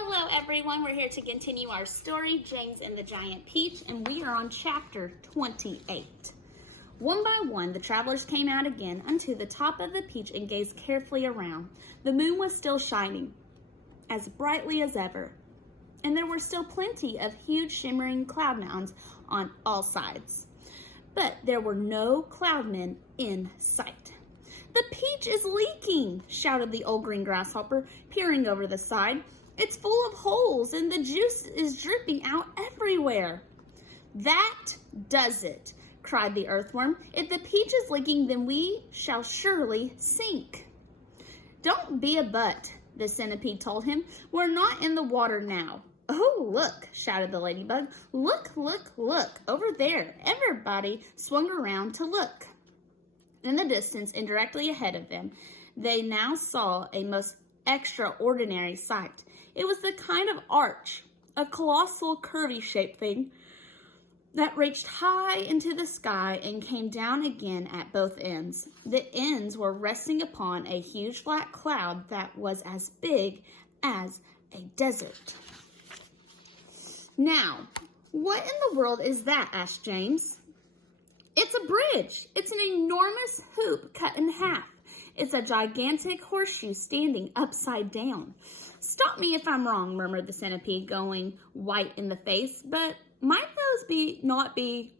Hello everyone, we're here to continue our story, James and the Giant Peach, and we are on chapter 28. One by one, the travelers came out again unto the top of the peach and gazed carefully around. The moon was still shining, as brightly as ever, and there were still plenty of huge shimmering cloud mountains on all sides. But there were no cloudmen in sight. "The peach is leaking!" shouted the old green grasshopper, peering over the side. "It's full of holes and the juice is dripping out everywhere." "That does it," cried the earthworm. "If the peach is leaking, then we shall surely sink." "Don't be a butt," the centipede told him. "We're not in the water now." "Oh, look," shouted the ladybug. "Look, look, look, over there." Everybody swung around to look. In the distance and directly ahead of them, they now saw a most extraordinary sight. It was the kind of arch, a colossal curvy-shaped thing that reached high into the sky and came down again at both ends. The ends were resting upon a huge flat cloud that was as big as a desert. "Now, what in the world is that?" asked James. "It's a bridge. It's an enormous hoop cut in half. It's a gigantic horseshoe standing upside down." "Stop me if I'm wrong," murmured the centipede, going white in the face. But might those not be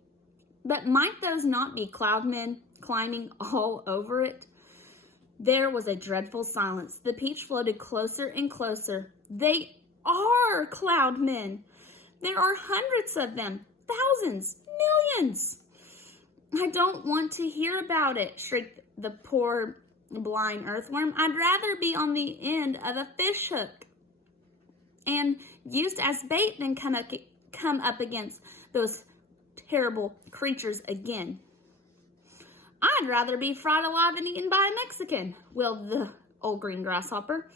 cloudmen climbing all over it?" There was a dreadful silence. The peach floated closer and closer. "They are cloudmen. There are hundreds of them, thousands, millions." "I don't want to hear about it," shrieked the poor blind earthworm. "I'd rather be on the end of a fish hook and used as bait than come up against those terrible creatures again." "I'd rather be fried alive and eaten by a Mexican," wailed the old green grasshopper.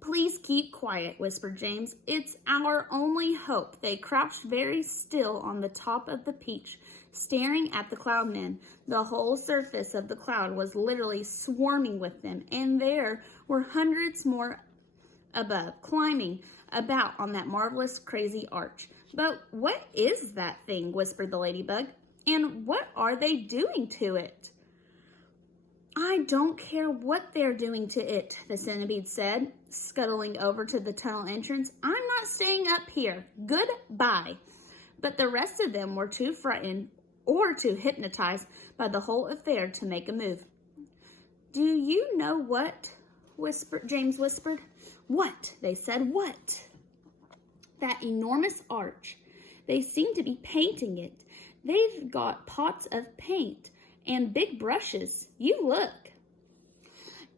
"Please keep quiet," whispered James. "It's our only hope." They crouched very still on the top of the peach, staring at the cloudmen. The whole surface of the cloud was literally swarming with them, and there were hundreds more above, climbing about on that marvelous, crazy arch. "But what is that thing?" whispered the ladybug. "And what are they doing to it?" "I don't care what they're doing to it," the centipede said, scuttling over to the tunnel entrance. "I'm not staying up here. Goodbye." But the rest of them were too frightened or too hypnotized by the whole affair to make a move. "Do you know what?" James whispered. "What?" they said. "What?" "That enormous arch. They seem to be painting it. They've got pots of paint and big brushes. You look."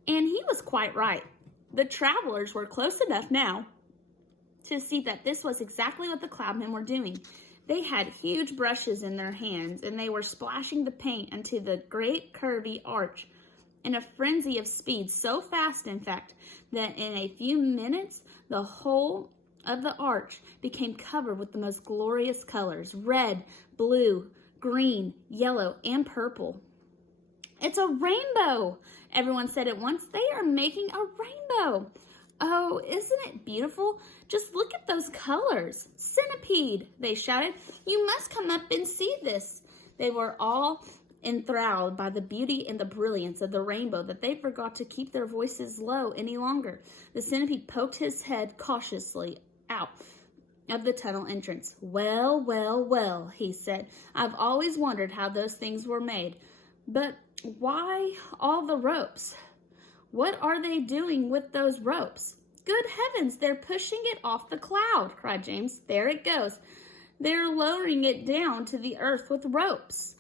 And he was quite right. The travelers were close enough now to see that this was exactly what the cloudmen were doing. They had huge brushes in their hands, and they were splashing the paint into the great curvy arch in a frenzy of speed, so fast, in fact, that in a few minutes, the whole of the arch became covered with the most glorious colors: red, blue, green, yellow, and purple. "It's a rainbow!" everyone said at once. "They are making a rainbow!" "Oh, isn't it beautiful? Just look at those colors." "Centipede," they shouted, "you must come up and see this." They were all enthralled by the beauty and the brilliance of the rainbow that they forgot to keep their voices low any longer. The centipede poked his head cautiously out of the tunnel entrance. "Well, well, well," he said. "I've always wondered how those things were made. But why all the ropes? What are they doing with those ropes?" "Good heavens, they're pushing it off the cloud," cried James. "There it goes. They're lowering it down to the earth with ropes."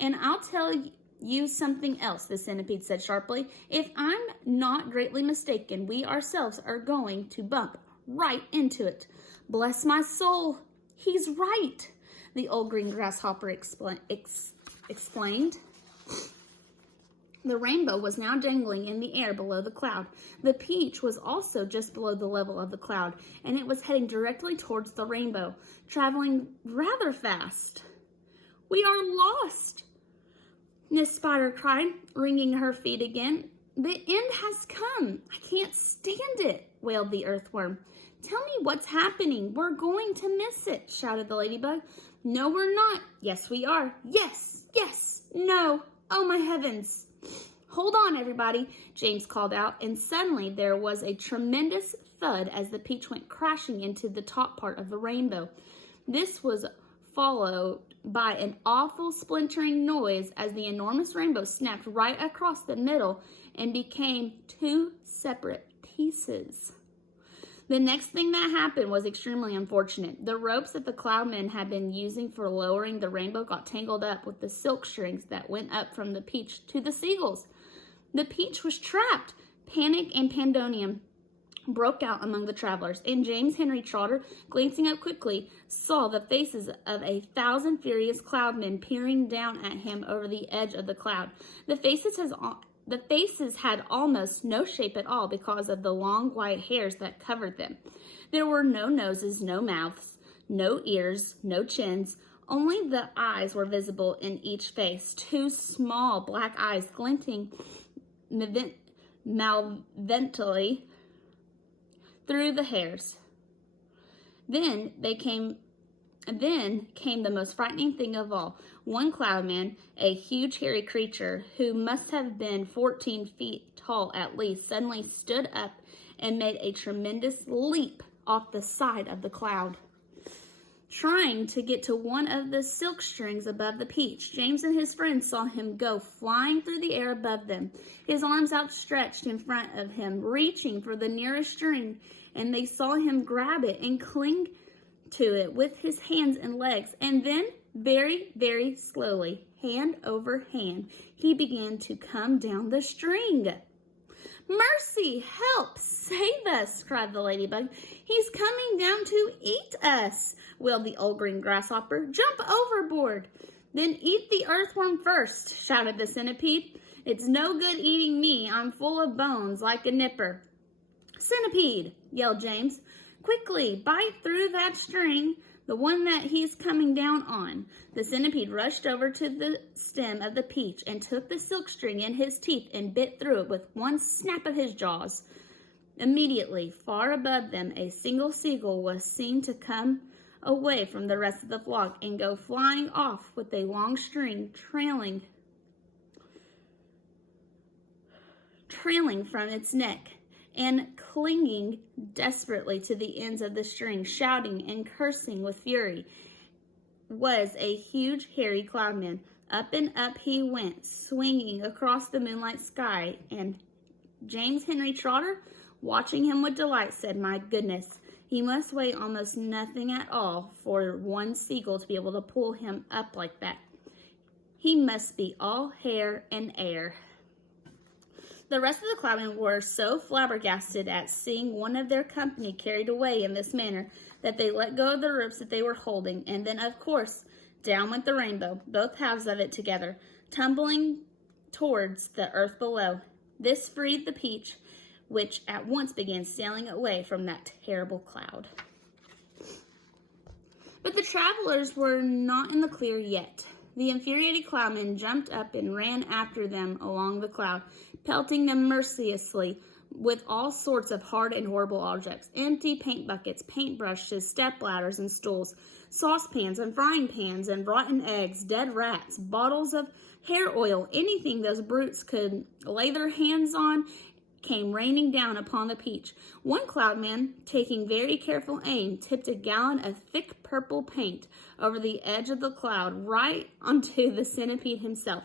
"And I'll tell you something else," the centipede said sharply. "If I'm not greatly mistaken, we ourselves are going to bump right into it." "Bless my soul, he's right," the old green grasshopper explained. The rainbow was now dangling in the air below the cloud. The peach was also just below the level of the cloud, and it was heading directly towards the rainbow, traveling rather fast. "We are lost!" Miss Spider cried, wringing her feet again. The end has come. I can't stand it, wailed the earthworm. Tell me what's happening. We're going to miss it, shouted the ladybug. No, we're not. Yes, we are. Yes, yes, no. Oh, my heavens. Hold on, everybody, James called out, and suddenly there was a tremendous thud as the peach went crashing into the top part of the rainbow. This was followed by an awful splintering noise as the enormous rainbow snapped right across the middle and became two separate pieces. The next thing that happened was extremely unfortunate. The ropes that the Cloudmen had been using for lowering the rainbow got tangled up with the silk strings that went up from the peach to the seagulls. The peach was trapped. Panic and pandemonium broke out among the travelers, and James Henry Trotter, glancing up quickly, saw the faces of 1,000 furious Cloudmen peering down at him over the edge of the cloud. The faces had almost no shape at all because of the long white hairs that covered them. There were no noses, no mouths, no ears, no chins. Only the eyes were visible in each face, two small black eyes glinting malevolently through the hairs. Then came the most frightening thing of all. One Cloudman, a huge hairy creature who must have been 14 feet tall at least, suddenly stood up and made a tremendous leap off the side of the cloud, trying to get to one of the silk strings above the peach. James and his friends saw him go flying through the air above them, his arms outstretched in front of him, reaching for the nearest string, and they saw him grab it and cling to it with his hands and legs, and then very, very slowly, hand over hand, he began to come down the string. Mercy, help, save us, cried the ladybug. He's coming down to eat us, wailed the old green grasshopper. Jump overboard. Then eat the earthworm first, shouted the centipede. It's no good eating me. I'm full of bones like a nipper. Centipede, yelled James. Quickly, bite through that string, the one that he's coming down on. The centipede rushed over to the stem of the peach and took the silk string in his teeth and bit through it with one snap of his jaws. Immediately, far above them, a single seagull was seen to come away from the rest of the flock and go flying off with a long string trailing from its neck and clinging desperately to the ends of the string, shouting and cursing with fury, was a huge hairy Cloudman. Up and up he went, swinging across the moonlight sky, and James Henry Trotter, watching him with delight, said, My goodness, he must weigh almost nothing at all for one seagull to be able to pull him up like that. He must be all hair and air. The rest of the Cloudmen were so flabbergasted at seeing one of their company carried away in this manner that they let go of the ropes that they were holding, and then, of course, down went the rainbow, both halves of it together, tumbling towards the earth below. This freed the peach, which at once began sailing away from that terrible cloud. But the travelers were not in the clear yet. The infuriated Cloudmen jumped up and ran after them along the cloud, pelting them mercilessly with all sorts of hard and horrible objects: empty paint buckets, paintbrushes, step ladders and stools, saucepans and frying pans and rotten eggs, dead rats, bottles of hair oil, anything those brutes could lay their hands on came raining down upon the peach. One Cloudman, taking very careful aim, tipped a gallon of thick purple paint over the edge of the cloud right onto the centipede himself.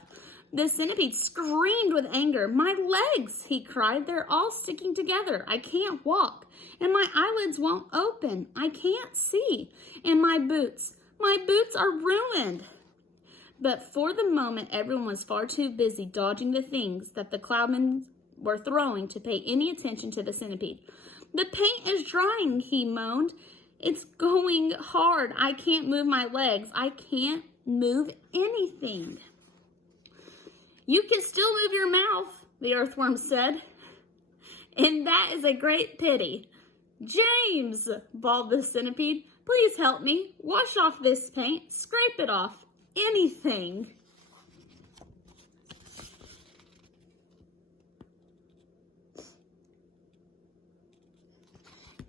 The centipede screamed with anger. My legs, he cried, they're all sticking together. I can't walk, and my eyelids won't open. I can't see, and my boots are ruined. But for the moment, everyone was far too busy dodging the things that the Cloudmen were throwing to pay any attention to the centipede. The paint is drying, he moaned. It's going hard. I can't move my legs. I can't move anything. You can still move your mouth, the earthworm said, and that is a great pity. James, bawled the centipede, please help me. Wash off this paint. Scrape it off. Anything.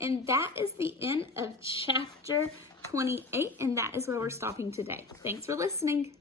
And that is the end of chapter 28, and that is where we're stopping today. Thanks for listening.